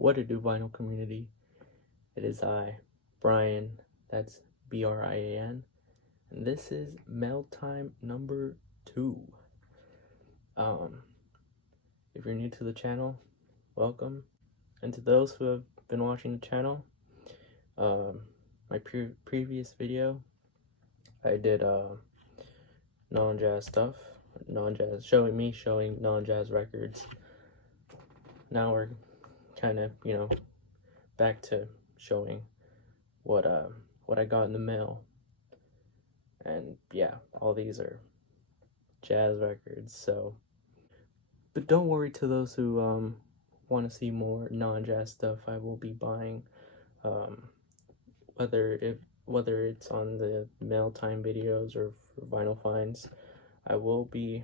What to do, vinyl community? It is I, Brian, that's Brian, and this is mail time number 2. If you're new to the channel, welcome. And to those who have been watching the channel, my previous video, I did non-jazz stuff, showing non-jazz records. Now we're kind of, back to showing what I got in the mail. And yeah, all these are jazz records. So, but don't worry, to those who want to see more non-jazz stuff, I will be buying, whether it's on the mail time videos or for vinyl finds, I will be,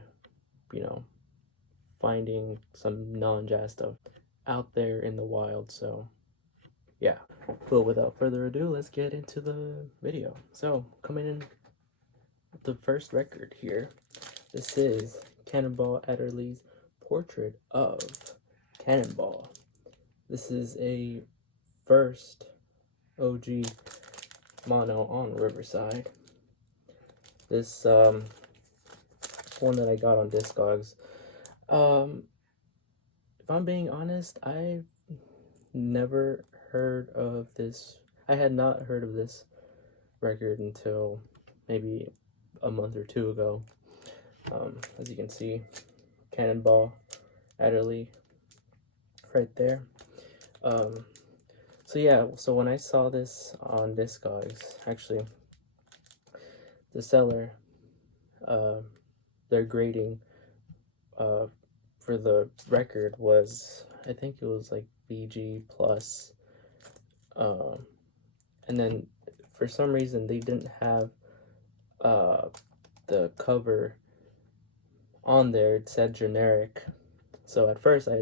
finding some non-jazz stuff out there in the wild. So yeah, but without further ado, let's get into the video. So coming in, the first record here, this is Cannonball Adderley's Portrait of Cannonball. This is a first OG mono on Riverside. This one that I got on Discogs. If I'm being honest, I've never heard of this. I had not heard of this record until maybe a month or two ago. As you can see, Cannonball Adderley right there. So yeah, so when I saw this on Discogs, actually, the seller, their grading for the record was, I think it was like VG plus, and then for some reason they didn't have the cover on there. It said generic, so at first I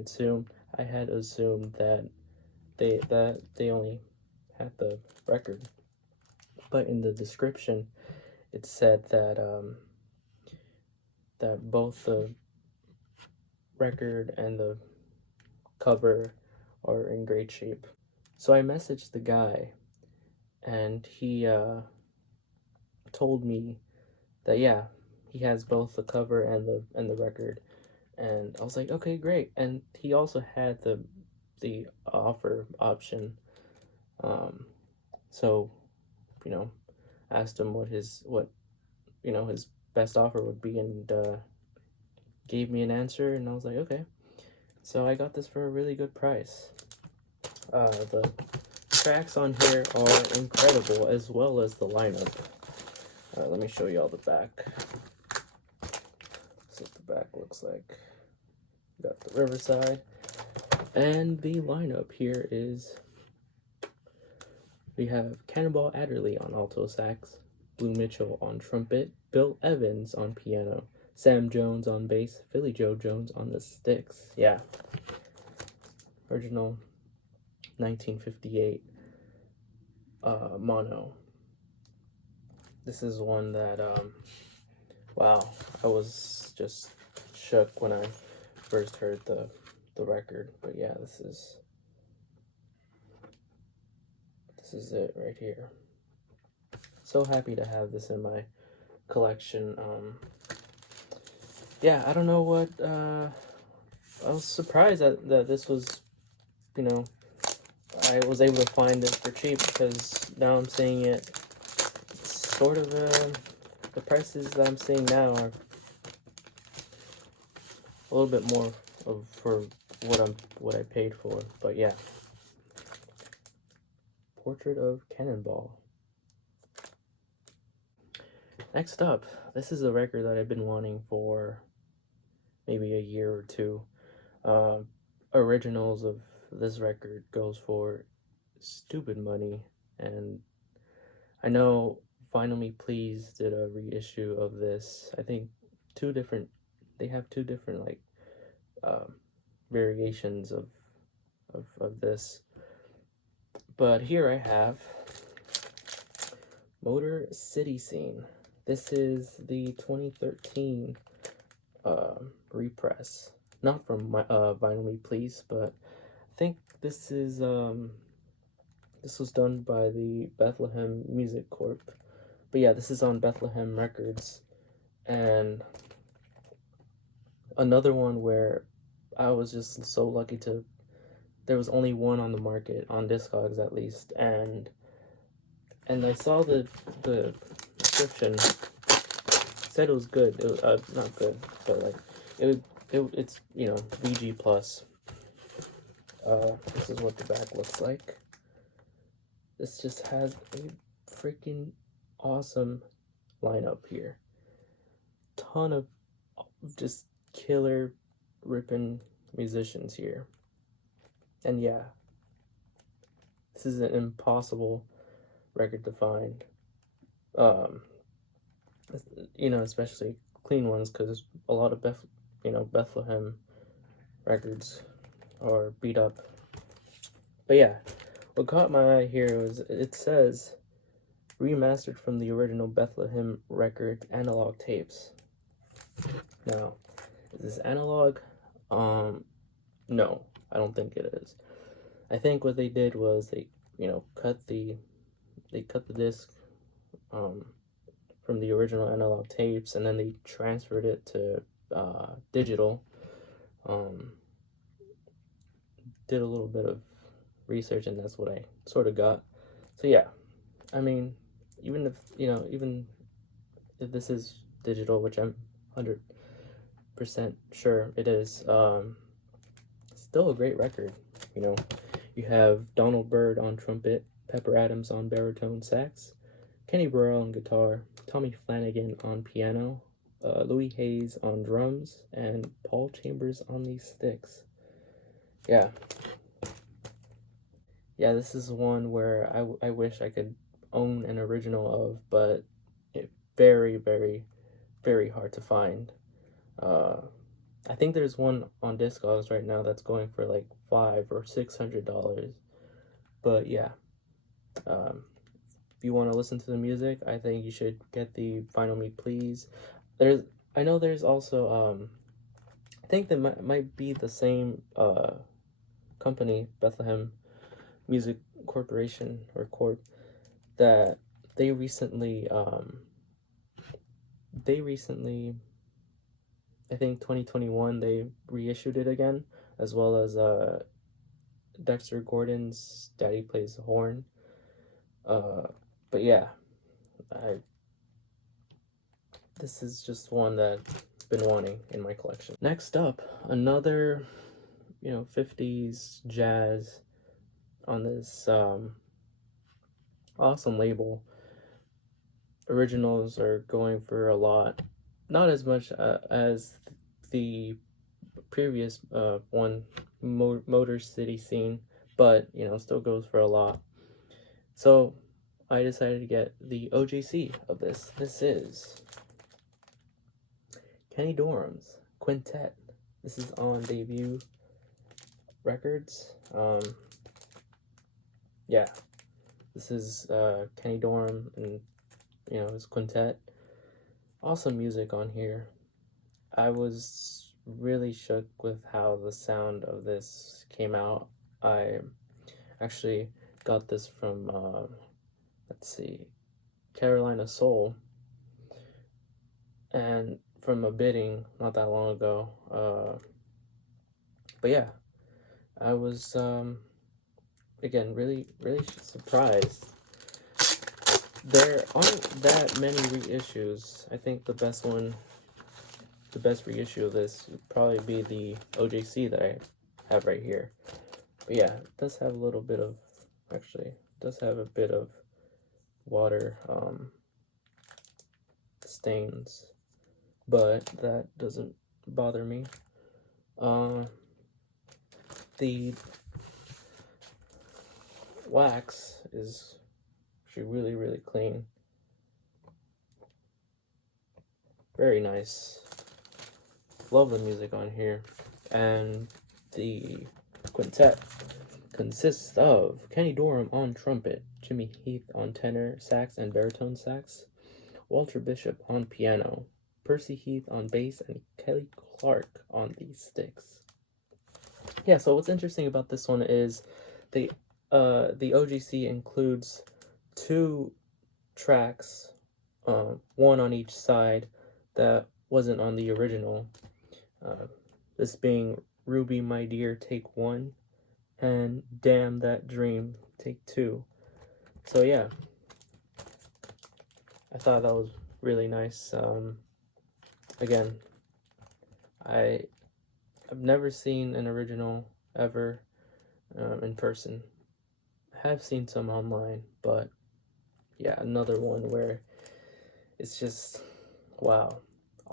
had assumed that they only had the record, but in the description it said that that both the record and the cover are in great shape. So I messaged the guy, and he told me that yeah, he has both the cover and the record, and I was like, okay, great. And he also had the offer option. So asked him what his best offer would be, and gave me an answer, and I was like, okay. So I got this for a really good price. The tracks on here are incredible, as well as the lineup. Let me show you all the back. This is what the back looks like. Got the Riverside, and the lineup here is, we have Cannonball Adderley on alto sax, Blue Mitchell on trumpet, Bill Evans on piano, Sam Jones on bass, Philly Joe Jones on the sticks. Yeah. Original 1958 mono. This is one that, wow, I was just shook when I first heard the record. But yeah, this is it right here. So happy to have this in my collection. Yeah, I don't know what, I was surprised that this was, I was able to find it for cheap, because now I'm seeing it sort of, the prices that I'm seeing now are a little bit more for what I paid for. But yeah, Portrait of Cannonball. Next up, this is a record that I've been wanting for maybe a year or two. Originals of this record goes for stupid money, and I know Vinyl Me Please did a reissue of this. I think they have two different like variations of this. But here I have Motor City Scene. This is the 2013 repress, not from my Vinyl Me Please, but I think this is this was done by the Bethlehem Music Corp. But yeah, this is on Bethlehem Records. And another one where I was just so lucky to, there was only one on the market, on Discogs at least, and I saw the description, said it was good. It was not good, but like it's you know, VG plus. This is what the back looks like. This just has a freaking awesome lineup here. Ton of just killer ripping musicians here. And yeah, this is an impossible record to find. You know, especially clean ones, because a lot of Bethlehem records are beat up. But yeah, what caught my eye here was it says remastered from the original Bethlehem record analog tapes. Now, is this analog? No, I don't think it is. I think what they did was they, you know, cut the disc from the original analog tapes, and then they transferred it to digital. Did a little bit of research, and that's what I sort of got. So yeah, I mean, even if this is digital, which I'm 100% sure it is, still a great record. You know, you have Donald Byrd on trumpet, Pepper Adams on baritone sax, Kenny Burrell on guitar, Tommy Flanagan on piano, Louis Hayes on drums, and Paul Chambers on these sticks. Yeah, this is one where I wish I could own an original of, but it very, very, very hard to find. I think there's one on Discogs right now that's going for like $500 or $600. But yeah, if you want to listen to the music, I think you should get the Vinyl Me Please. I know there's also I think that might be the same company, Bethlehem Music Corporation or Corp, that they recently I think 2021 they reissued it again, as well as Dexter Gordon's Daddy Plays the Horn. But yeah, this is just one that I've been wanting in my collection. Next up, another 50s jazz on this awesome label. Originals are going for a lot, not as much as the previous one, Motor City Scene, but still goes for a lot. So I decided to get the OJC of this. This is Kenny Dorham's Quintet. This is on Debut Records. Yeah, this is Kenny Dorham and his quintet. Awesome music on here. I was really shook with how the sound of this came out. I actually got this from let's see, Carolina Soul, and from a bidding not that long ago. But yeah, I was again really surprised. There aren't that many reissues. I think the best reissue of this would probably be the OJC that I have right here. But yeah, it does have a little bit of, actually, it does have a bit of water stains, but that doesn't bother me. The wax is actually really clean. Very nice. Love the music on here. And the quintet consists of Kenny Dorham on trumpet, Jimmy Heath on tenor, sax and baritone sax, Walter Bishop on piano, Percy Heath on bass, and Kelly Clark on the sticks. Yeah, so what's interesting about this one is the OGC includes 2 tracks, one on each side, that wasn't on the original. This being Ruby My Dear Take 1 and Damn That Dream Take 2. So yeah, I thought that was really nice. Again, I've never seen an original ever in person. I have seen some online, but yeah, another one where it's just, wow,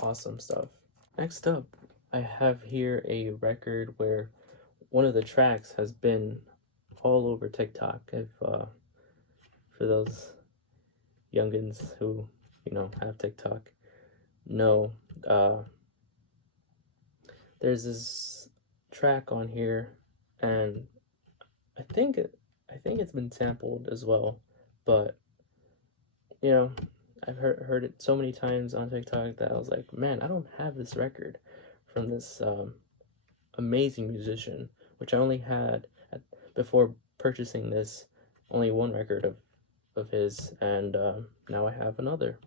awesome stuff. Next up, I have here a record where one of the tracks has been all over TikTok. If for those youngins who, you know, have TikTok, know, there's this track on here, and I think it's been sampled as well, but you know, I've heard it so many times on TikTok that I was like, man, I don't have this record from this amazing musician, which I only had before purchasing this, only one record of his, and now I have another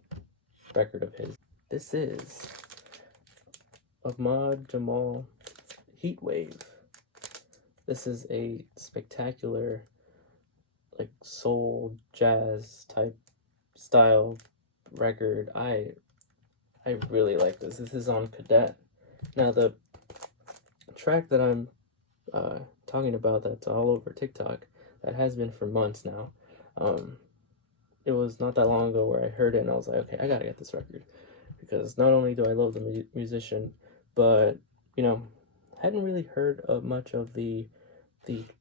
record of his. This is Ahmad Jamal Heatwave. This is a spectacular, like, soul jazz type style record. I really like this. This is on Cadet. Now the track that I'm talking about that's all over TikTok, that has been for months now. It was not that long ago where I heard it and I was like, okay, I gotta get this record, because not only do I love the musician, but you know, hadn't really heard of much of the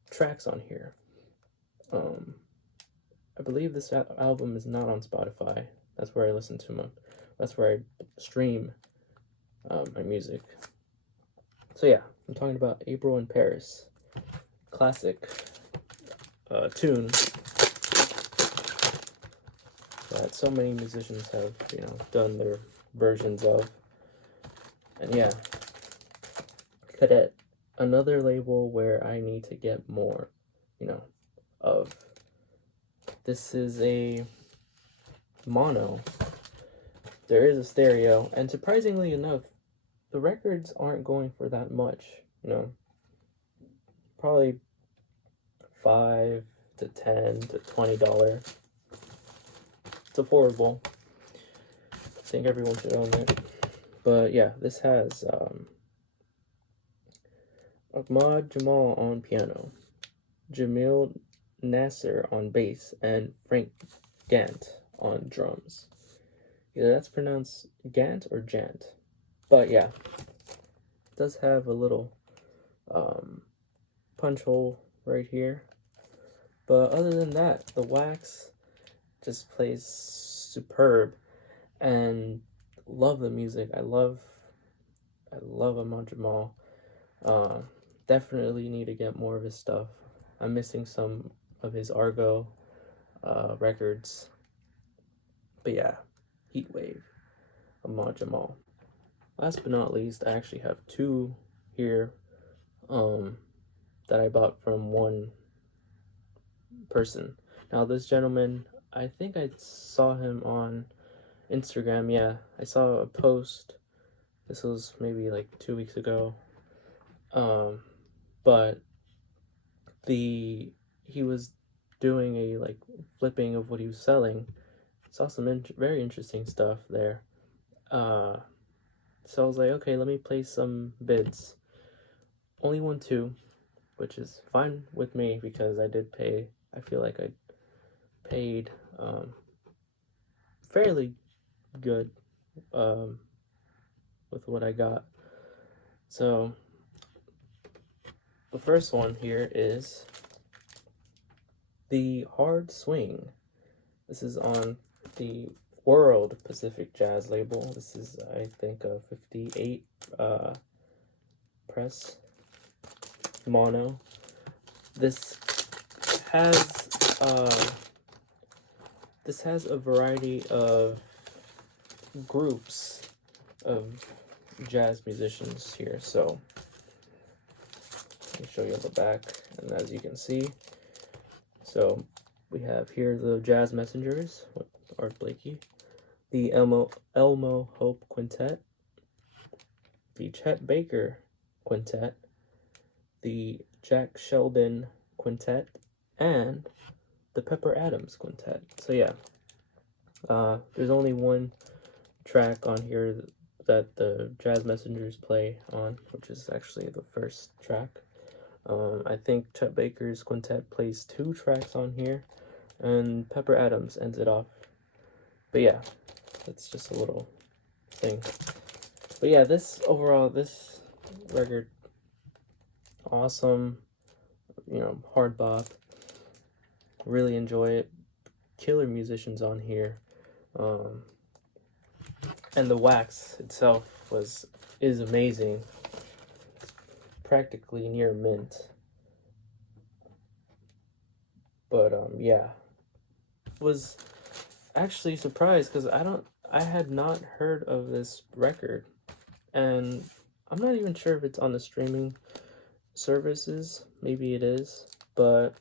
tracks on here. I believe this album is not on Spotify. That's where I listen to that's where I stream my music. So yeah, I'm talking about April in Paris. Classic tune that so many musicians have, you know, done their versions of. And yeah, Cadet, another label where I need to get more, you know, of. This is a mono. There is a stereo, and surprisingly enough, the records aren't going for that much, you know. Probably $5 to $10 to $20. It's affordable. I think everyone should own it. But yeah, this has Ahmad Jamal on piano, Jamil Nasser on bass, and Frank Gant on drums. Either that's pronounced Gant or Jant. But yeah, it does have a little punch hole right here. But other than that, the wax just plays superb, and love the music. I love Ahmad Jamal. Definitely need to get more of his stuff. I'm missing some of his Argo records. But yeah, Heatwave, Ahmad Jamal. Last but not least, I actually have 2 here that I bought from one person. Now this gentleman, I think I saw him on Instagram. Yeah, I saw a post. This was maybe like 2 weeks ago. But he was doing a like flipping of what he was selling. Saw some very interesting stuff there. So I was like, okay, let me place some bids. Only won 2, which is fine with me because I did pay. I feel like I paid fairly good with what I got. So the first one here is the Hard Swing. This is on the World Pacific Jazz label. This is, I think, a 58 press mono. This has a variety of groups of jazz musicians here. So me show you on the back. And as you can see, so we have here the Jazz Messengers with Art Blakey, the Elmo Hope Quintet, the Chet Baker Quintet, the Jack Sheldon Quintet, and the Pepper Adams Quintet. So yeah, there's only one track on here that the Jazz Messengers play on, which is actually the first track. I think Chet Baker's quintet plays 2 tracks on here, and Pepper Adams ends it off. But yeah, that's just a little thing. But yeah, this record, awesome, you know, hard bop. Really enjoy it. Killer musicians on here. And the wax itself is amazing. Practically near mint. But yeah, was actually surprised because I had not heard of this record, and I'm not even sure if it's on the streaming services. Maybe it is, but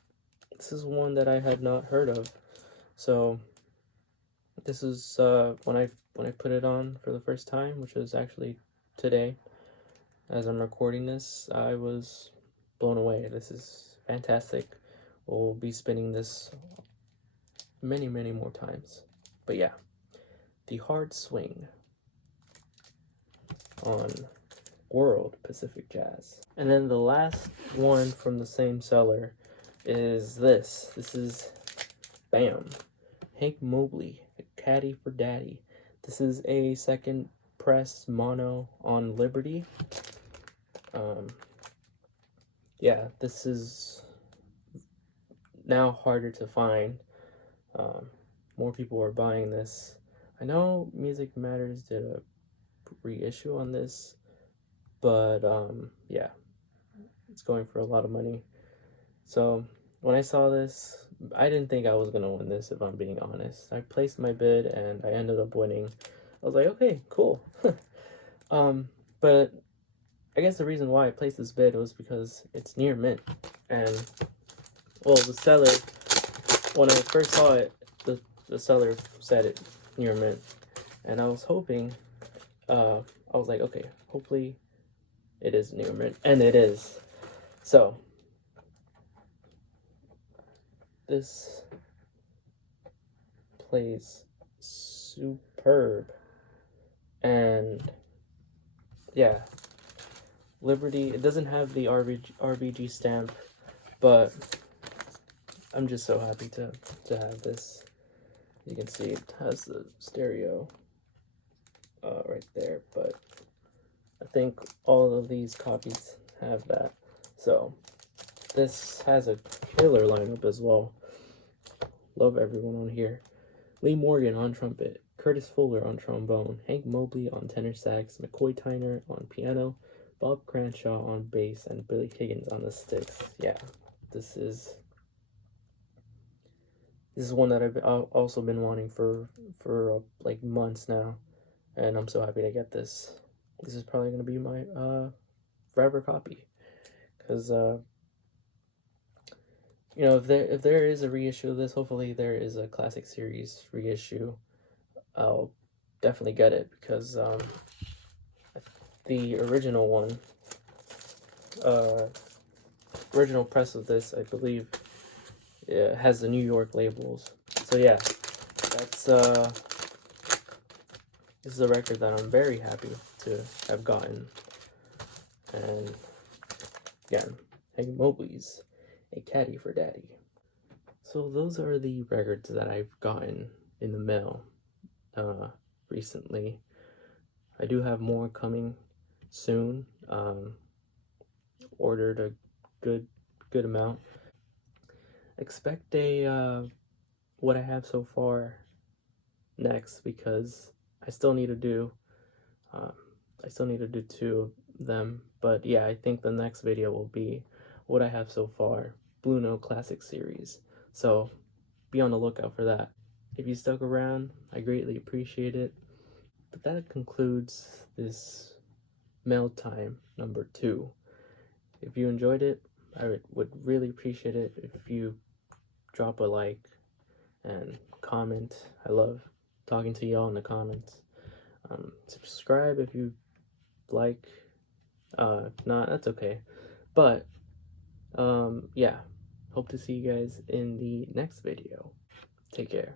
this is one that I had not heard of. So this is when I put it on for the first time, which was actually today. As I'm recording this, I was blown away. This is fantastic. We'll be spinning this many more times. But yeah, the Hard Swing on World Pacific Jazz. And then the last one from the same seller is this. This is, bam, Hank Mobley, Caddy for Daddy. This is a second press mono on Liberty. Yeah, this is now harder to find. More people are buying this. I know Music Matters did a reissue on this, but yeah, it's going for a lot of money. So when I saw this, I didn't think I was gonna win this, if I'm being honest. I placed my bid and I ended up winning. I was like, okay, cool. But I guess the reason why I placed this bid was because it's near mint. And, well, the seller, when I first saw it, the seller said it near mint. And I was hoping, I was like, okay, hopefully it is near mint. And it is. So, this plays superb. And, yeah. Liberty, it doesn't have the RBG stamp, but I'm just so happy to have this. You can see it has the stereo right there, but I think all of these copies have that. So this has a killer lineup as well. Love everyone on here. Lee Morgan on trumpet, Curtis Fuller on trombone, Hank Mobley on tenor sax, McCoy Tyner on piano, Bob Cranshaw on bass, and Billy Higgins on the sticks. Yeah, this is one that I've also been wanting for like months now, and I'm so happy to get this. This is probably gonna be my forever copy, because you know, if there is a reissue of this, hopefully there is a classic series reissue. I'll definitely get it, because the original one, original press of this, I believe, it has the New York labels. So yeah, that's this is a record that I'm very happy to have gotten. And again, Hank Mobley's A Caddy for Daddy. So those are the records that I've gotten in the mail recently. I do have more coming soon. Ordered a good amount. Expect a what I have so far next, because I still need to do 2 of them. But yeah, I think the next video will be what I have so far, Blue Note Classic Series. So be on the lookout for that. If you stuck around, I greatly appreciate it. But that concludes this mail time number 2. If you enjoyed it, I would really appreciate it if you drop a like and comment. I love talking to y'all in the comments. Subscribe if you like. If not, that's okay. But yeah, hope to see you guys in the next video. Take care.